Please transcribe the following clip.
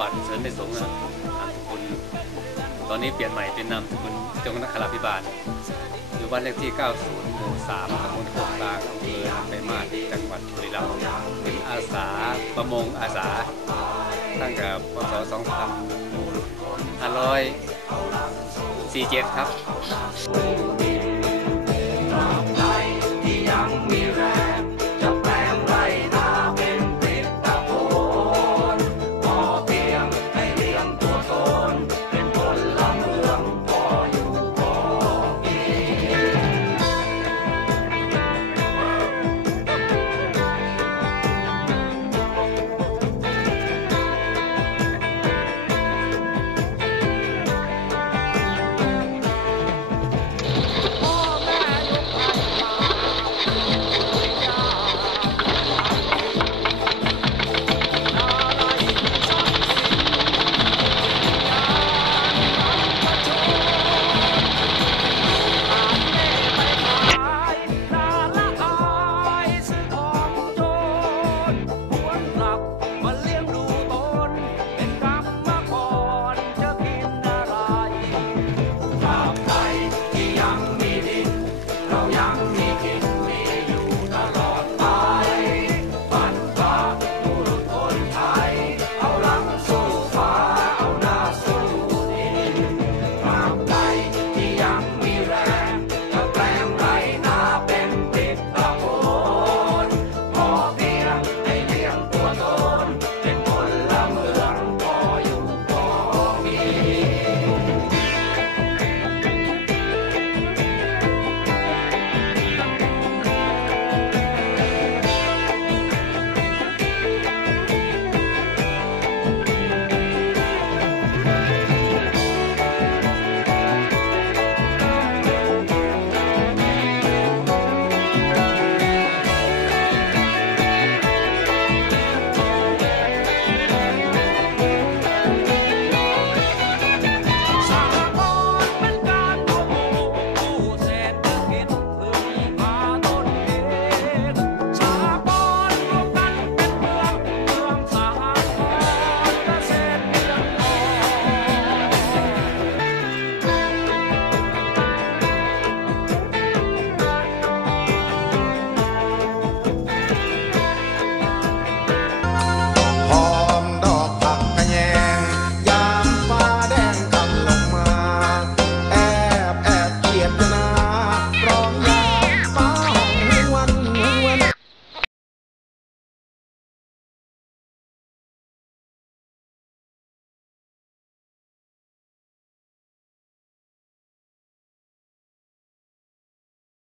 บัติเสริมในสงฆ์นามสกุลตอนนี้เปลี่ยนใหม่เป็นนามสกุลจงนักขลาพิบาลอยู่บ้านเลขที่ 90 หมู่ 3ตำบลโคกกลางอำเภอไปมาศจังหวัดบุรีรัมย์เป็นอาสาประมงอาสาตั้งแต่พศ2547 ครับ